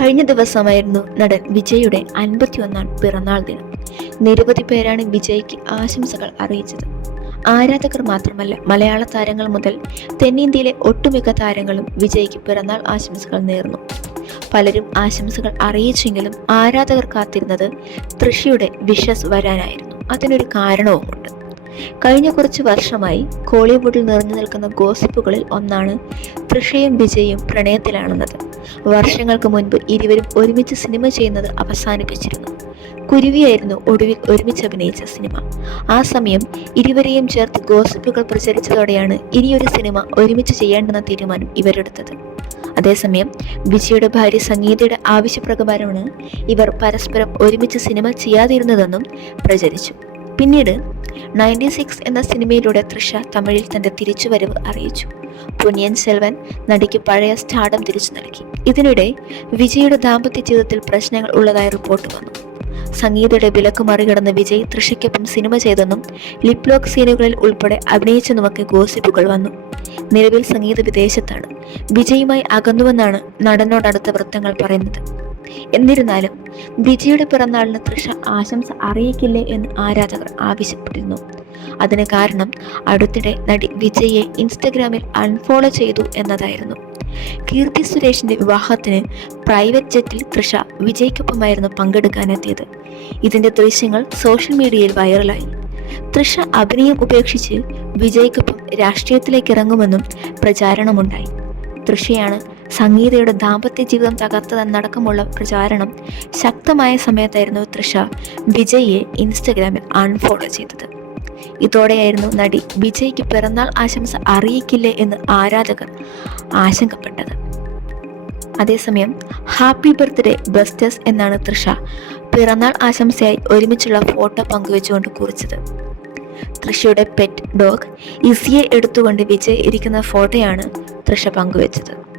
കഴിഞ്ഞ ദിവസമായിരുന്നു നടൻ വിജയുടെ അൻപത്തിയൊന്നാം പിറന്നാൾ ദിനം. നിരവധി പേരാണ് വിജയ്ക്ക് ആശംസകൾ അറിയിച്ചത്. ആരാധകർ മാത്രമല്ല മലയാള താരങ്ങൾ മുതൽ തെന്നിന്ത്യയിലെ ഒട്ടുമിക്ക താരങ്ങളും വിജയ്ക്ക് പിറന്നാൾ ആശംസകൾ നേർന്നു. പലരും ആശംസകൾ അറിയിച്ചെങ്കിലും ആരാധകർ കാത്തിരുന്നത് തൃഷിയുടെ വിഷസ് വരാനായിരുന്നു. അതിനൊരു കാരണവുമുണ്ട്. കഴിഞ്ഞ കുറച്ച് വർഷമായി കോളിവുഡിൽ നിറഞ്ഞു നിൽക്കുന്ന ഗോസിപ്പുകളിൽ ഒന്നാണ് തൃഷയും വിജയും പ്രണയത്തിലാണെന്നത്. വർഷങ്ങൾക്ക് മുൻപ് ഇരുവരും ഒരുമിച്ച് സിനിമ ചെയ്യുന്നത് അവസാനിപ്പിച്ചിരുന്നു. കുരുവിയായിരുന്നു ഒടുവിൽ ഒരുമിച്ച് അഭിനയിച്ച സിനിമ. ആ സമയം ഇരുവരെയും ചേർത്ത് ഗോസിപ്പുകൾ പ്രചരിച്ചതോടെയാണ് ഇനിയൊരു സിനിമ ഒരുമിച്ച് ചെയ്യേണ്ടെന്ന തീരുമാനം ഇവരെടുത്തത്. അതേസമയം വിജയുടെ ഭാര്യ സംഗീതയുടെ ആവശ്യപ്രകാരമാണ് ഇവർ പരസ്പരം ഒരുമിച്ച് സിനിമ ചെയ്യാതിരുന്നതെന്നും പ്രചരിച്ചു. പിന്നീട് നയന്റി സിക്സ് എന്ന സിനിമയിലൂടെ തൃഷ തമിഴിൽ തന്റെ തിരിച്ചുവരവ് അറിയിച്ചു. പൊന്നിയൻ സെൽവൻ നടിക്ക് പഴയ സ്റ്റാർഡം തിരിച്ചു നൽകി. ഇതിനിടെ വിജയുടെ ദാമ്പത്യ ജീവിതത്തിൽ പ്രശ്നങ്ങൾ ഉള്ളതായി റിപ്പോർട്ട് വന്നു. സംഗീതയുടെ വിലക്ക് മറികടന്ന് വിജയ് തൃഷയ്ക്കൊപ്പം സിനിമ ചെയ്തെന്നും ലിപ്ലോക്ക് സീനുകളിൽ ഉൾപ്പെടെ അഭിനയിച്ചെന്നുമൊക്കെ ഗോസിപ്പുകൾ വന്നു. നിലവിൽ സംഗീത വിദേശത്താണ്. വിജയുമായി അകന്നുവെന്നാണ് നടനോടടുത്ത വൃത്തങ്ങൾ പറയുന്നത്. എന്നിരുന്നാലും വിജയുടെ പിറന്നാളിന് തൃഷ ആശംസ അറിയിക്കില്ലേ എന്ന് ആരാധകർ ആവശ്യപ്പെട്ടിരുന്നു. അതിന് കാരണം അടുത്തിടെ നടി വിജയെ ഇൻസ്റ്റഗ്രാമിൽ അൺഫോളോ ചെയ്തു എന്നതായിരുന്നു. കീർത്തി സുരേഷിന്റെ വിവാഹത്തിന് പ്രൈവറ്റ് ജെറ്റിൽ തൃഷ വിജയ്ക്കൊപ്പമായിരുന്നു പങ്കെടുക്കാനെത്തിയത്. ഇതിന്റെ ദൃശ്യങ്ങൾ സോഷ്യൽ മീഡിയയിൽ വൈറലായി തൃഷ അഭിനയം ഉപേക്ഷിച്ച് വിജയ്ക്കൊപ്പം രാഷ്ട്രീയത്തിലേക്ക് ഇറങ്ങുമെന്നും പ്രചാരണമുണ്ടായി. തൃഷയാണ് സംഗീതയുടെ ദാമ്പത്യ ജീവിതം തകർത്തതെന്നടക്കമുള്ള പ്രചാരണം ശക്തമായ സമയത്തായിരുന്നു തൃഷ വിജയ്യെ ഇൻസ്റ്റഗ്രാമിൽ അൺഫോളോ ചെയ്തത്. ഇതോടെയായിരുന്നു നടി വിജയ്ക്ക് പിറന്നാൾ ആശംസ അറിയിക്കില്ലേ എന്ന് ആരാധകർ ആശങ്കപ്പെട്ടത്. അതേസമയം ഹാപ്പി ബർത്ത്ഡേ ബസ്റ്റേഴ്സ് എന്നാണ് തൃഷ പിറന്നാൾ ആശംസയായി ഒരുമിച്ചുള്ള ഫോട്ടോ പങ്കുവെച്ചുകൊണ്ട് കുറിച്ചത്. തൃഷയുടെ പെറ്റ് ഡോഗ് ഇസിയെ എടുത്തുകൊണ്ട് വിജയ് ഇരിക്കുന്ന ഫോട്ടോയാണ് തൃഷ പങ്കുവെച്ചത്.